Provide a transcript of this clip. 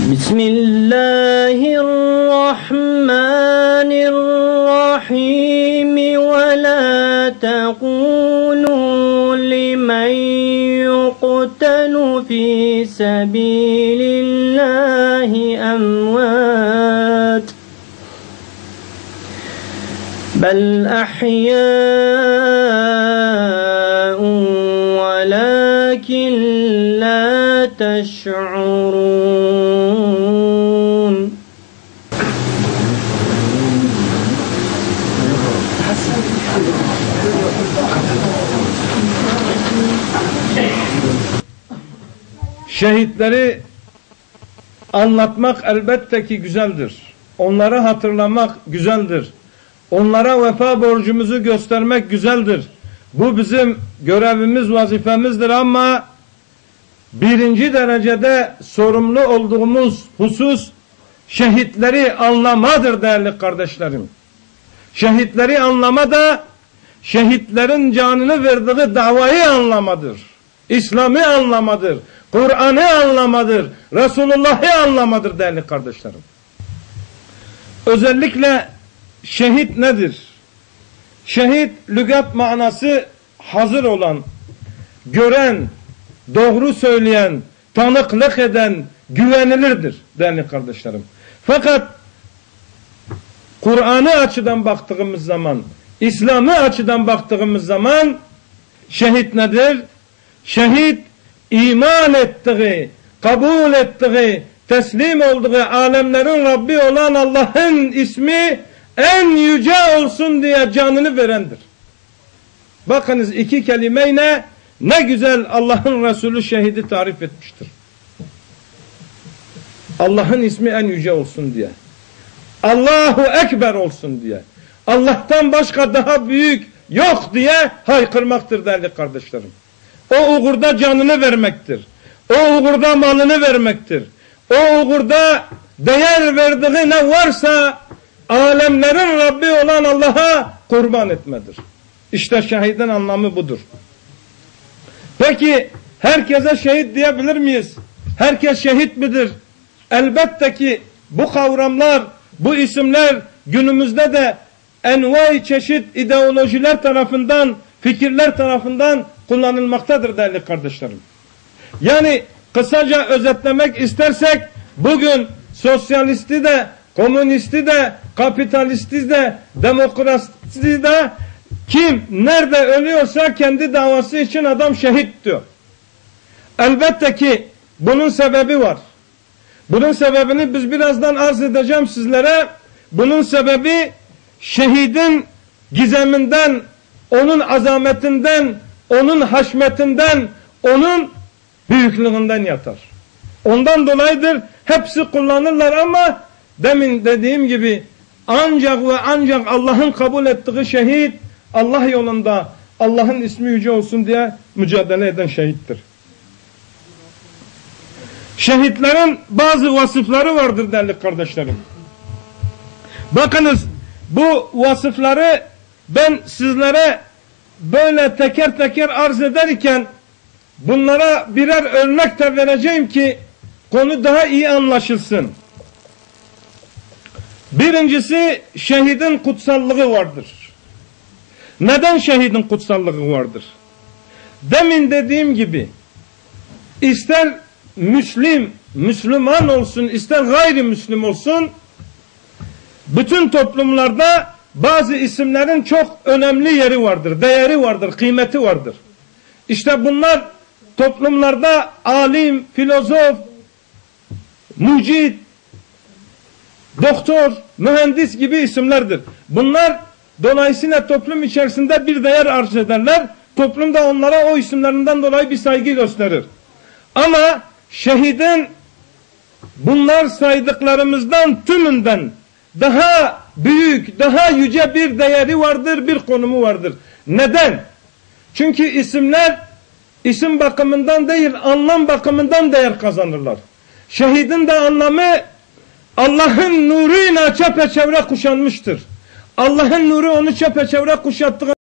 Bismillahirrahmanirrahim. Ve la tekulu limen yuqtalu fi sabilillahi emvat. Bel ahya'un velakin la teş'urun. Şehitleri anlatmak elbette ki güzeldir. Onları hatırlamak güzeldir. Onlara vefa borcumuzu göstermek güzeldir. Bu bizim görevimiz, vazifemizdir ama birinci derecede sorumlu olduğumuz husus şehitleri anlamadır değerli kardeşlerim. Şehitleri anlama da şehitlerin canını verdiği davayı anlamadır. İslam'ı anlamadır. Kur'an'ı anlamadır. Resulullah'ı anlamadır değerli kardeşlerim. Özellikle şehit nedir? Şehit lügat manası hazır olan, gören, doğru söyleyen, tanıklık eden, güvenilirdir değerli kardeşlerim. Fakat Kur'an'ı açıdan baktığımız zaman, İslam'ı açıdan baktığımız zaman şehit nedir? Şehit iman ettiği, kabul ettiği, teslim olduğu alemlerin Rabbi olan Allah'ın ismi en yüce olsun diye canını verendir. Bakınız iki kelimeyle ne güzel Allah'ın Resulü şehidi tarif etmiştir. Allah'ın ismi en yüce olsun diye. Allahu Ekber olsun diye. Allah'tan başka daha büyük yok diye haykırmaktır değerli kardeşlerim. O uğurda canını vermektir. O uğurda malını vermektir. O uğurda değer verdiği ne varsa alemlerin Rabbi olan Allah'a kurban etmedir. İşte şehidin anlamı budur. Peki herkese şehit diyebilir miyiz? Herkes şehit midir? Elbette ki bu kavramlar, bu isimler günümüzde de envai çeşit ideolojiler tarafından, fikirler tarafından kullanılmaktadır değerli kardeşlerim. Yani kısaca özetlemek istersek bugün sosyalisti de, komünisti de, kapitalisti de, demokrasi de kim nerede ölüyorsa kendi davası için adam şehit diyor. Elbette ki bunun sebebi var. Bunun sebebini biz birazdan arz edeceğim sizlere. Bunun sebebi şehidin gizeminden, onun azametinden, onun haşmetinden, onun büyüklüğünden yatar. Ondan dolayıdır hepsi kullanırlar ama demin dediğim gibi ancak ve ancak Allah'ın kabul ettiği şehit Allah yolunda Allah'ın ismi yüce olsun diye mücadele eden şehittir. Şehitlerin bazı vasıfları vardır değerli kardeşlerim. Bakınız bu vasıfları ben sizlere böyle teker teker arz ederken bunlara birer örnek de vereceğim ki konu daha iyi anlaşılsın. Birincisi şehidin kutsallığı vardır. Neden şehidin kutsallığı vardır? Demin dediğim gibi ister Müslüman olsun, ister gayrimüslim olsun bütün toplumlarda bazı isimlerin çok önemli yeri vardır, değeri vardır, kıymeti vardır. İşte bunlar toplumlarda alim, filozof, mucid, doktor, mühendis gibi isimlerdir. Bunlar dolayısıyla toplum içerisinde bir değer arz ederler. Toplum da onlara o isimlerinden dolayı bir saygı gösterir. Ama şehidin bunlar saydıklarımızdan tümünden daha büyük, daha yüce bir değeri vardır, bir konumu vardır. Neden? Çünkü isimler isim bakımından değil, anlam bakımından değer kazanırlar. Şehidin de anlamı Allah'ın nuruyla çepeçevre kuşanmıştır. Allah'ın nuru onu çepeçevre kuşattığı